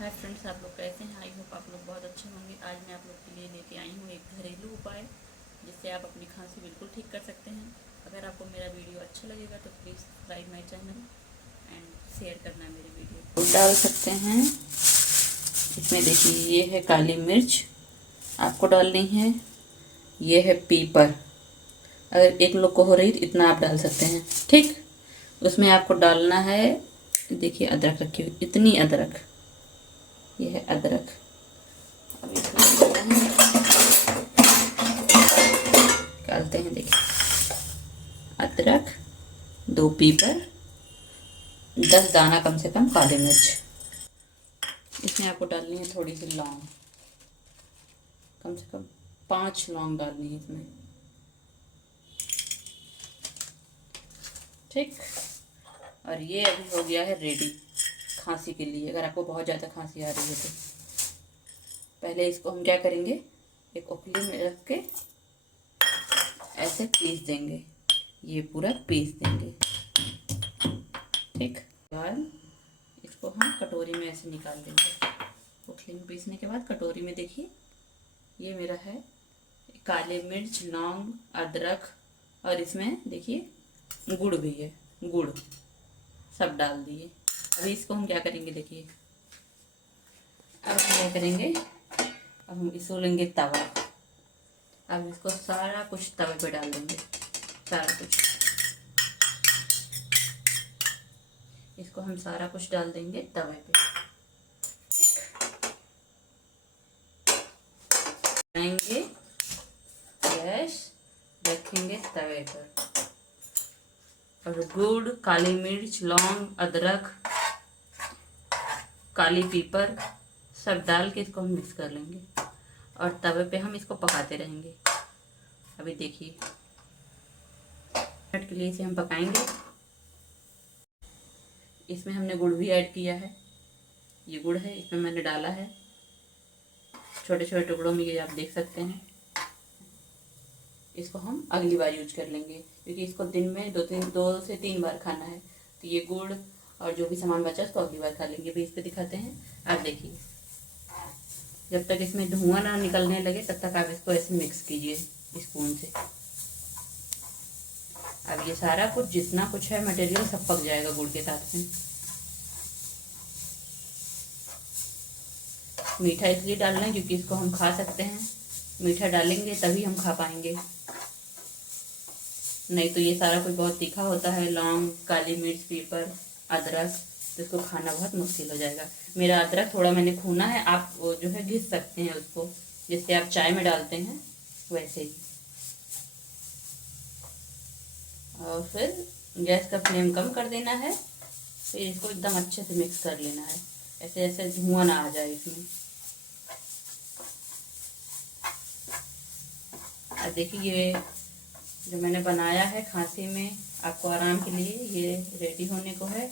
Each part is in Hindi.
हाय फ्रेंड्स, आप लोग कैसे हैं? आई होप आप लोग बहुत अच्छे होंगे। आज मैं आप लोग के लिए लेके आई हूँ एक घरेलू उपाय जिससे आप अपनी खांसी बिल्कुल ठीक कर सकते हैं। अगर आपको मेरा वीडियो अच्छा लगेगा तो please subscribe my channel and share करना मेरे वीडियो को। डाल सकते हैं इसमें। देखिए, ये है काली मिर्च आपको डालनी है। ये है पीपर, अगर एक लोग को हो रही तो इतना आप डाल सकते हैं, ठीक। उसमें आपको डालना है, देखिए अदरक रखी हुई, इतनी अदरक, ये है अदरक। अब इसमें डालते हैं, देखिए अदरक, 2 पीपर, 10 दाना कम से कम काली मिर्च। इसमें आपको डालनी है थोड़ी सी लौंग, कम से कम 5 लौंग डालनी है इसमें, ठीक। और ये अभी हो गया है रेडी खांसी के लिए। अगर आपको बहुत ज़्यादा खांसी आ रही है तो पहले इसको हम क्या करेंगे, एक ओखली में रख के ऐसे पीस देंगे, ये पूरा पीस देंगे, ठीक। बाद इसको हम कटोरी में ऐसे निकाल देंगे। ओखली में पीसने के बाद कटोरी में देखिए, ये मेरा है काली मिर्च, लौंग, अदरक, और इसमें देखिए गुड़ भी है, गुड़ सब डाल दिए। अभी इसको हम क्या करेंगे, देखिए अब हम क्या करेंगे, अब हम इसको लेंगे तवा। अब इसको सारा कुछ तवे पे डाल देंगे, सारा कुछ। इसको हम सारा कुछ डाल देंगे तवे पे, बनाएंगे, गैस रखेंगे तवे पर, और गुड़, काली मिर्च, लौंग, अदरक, काली पीपर सब डाल के इसको हम मिक्स कर लेंगे और तवे पे हम इसको पकाते रहेंगे। अभी देखिए, मिनट के लिए इसे हम पकाएंगे। इसमें हमने गुड़ भी ऐड किया है, ये गुड़ है, इसमें मैंने डाला है छोटे छोटे टुकड़ों में, ये आप देख सकते हैं। इसको हम अगली बार यूज कर लेंगे क्योंकि इसको दिन में 2 से 3 बार खाना है, तो ये गुड़ और जो भी सामान बचा उसको अगली बार खा लेंगे। भी इस पे दिखाते हैं, आप देखिए, जब तक इसमें धुआं ना निकलने लगे तब तक आप इसको ऐसे मिक्स कीजिए स्पून से। अब ये सारा कुछ जितना कुछ है मटेरियल सब पक जाएगा गुड़ के साथ में। मीठा इसलिए डालना है क्योंकि इसको हम खा सकते हैं, मीठा डालेंगे तभी हम खा पाएंगे, नहीं तो ये सारा कुछ बहुत तीखा होता है, लौंग, काली मिर्च, पीपर, अदरक, तो इसको खाना बहुत मुश्किल हो जाएगा। मेरा अदरक थोड़ा मैंने खूना है, आप जो है घिस सकते हैं उसको, जैसे आप चाय में डालते हैं वैसे ही। और फिर गैस का फ्लेम कम कर देना है, फिर इसको एकदम अच्छे से मिक्स कर लेना है, ऐसे ऐसे धुआं ना आ जाए इसमें। अब देखिए, ये जो मैंने बनाया है खांसी में आपको आराम के लिए, ये रेडी होने को है।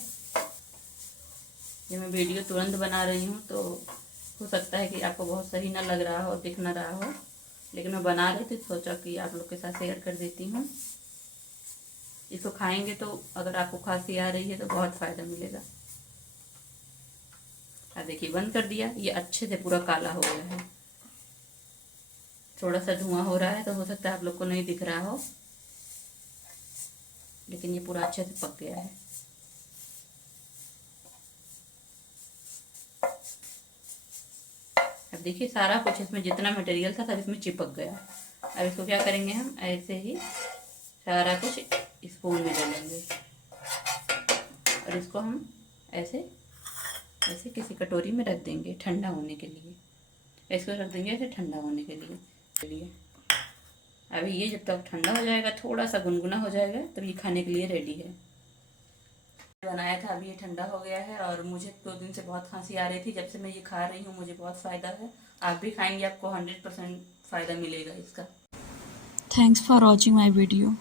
ये मैं वीडियो तुरंत बना रही हूँ तो हो सकता है कि आपको बहुत सही ना लग रहा हो, दिख ना रहा हो, लेकिन मैं बना रही थी, सोचा कि आप लोग के साथ शेयर कर देती हूँ। इसको खाएंगे तो अगर आपको खांसी आ रही है तो बहुत फ़ायदा मिलेगा। अब देखिए, बंद कर दिया, ये अच्छे से पूरा काला हो गया है। थोड़ा सा धुआं हो रहा है तो हो सकता है आप लोग को नहीं दिख रहा हो, लेकिन ये पूरा अच्छे से पक गया है। अब देखिए, सारा कुछ इसमें जितना मटेरियल था सब इसमें चिपक गया। अब इसको क्या करेंगे, हम ऐसे ही सारा कुछ स्पून में डालेंगे और इसको हम ऐसे ऐसे किसी कटोरी में रख देंगे ठंडा होने के लिए। इसको रख देंगे ऐसे ठंडा होने के लिए। अभी ये जब तक ठंडा हो जाएगा, थोड़ा सा गुनगुना हो जाएगा, तब ये खाने के लिए रेडी है। बनाया था, अभी ये ठंडा हो गया है और मुझे 2 दिन से बहुत खांसी आ रही थी। जब से मैं ये खा रही हूँ मुझे बहुत फ़ायदा है। आप भी खाएंगे, आपको 100% फ़ायदा मिलेगा इसका। Thanks for watching my video.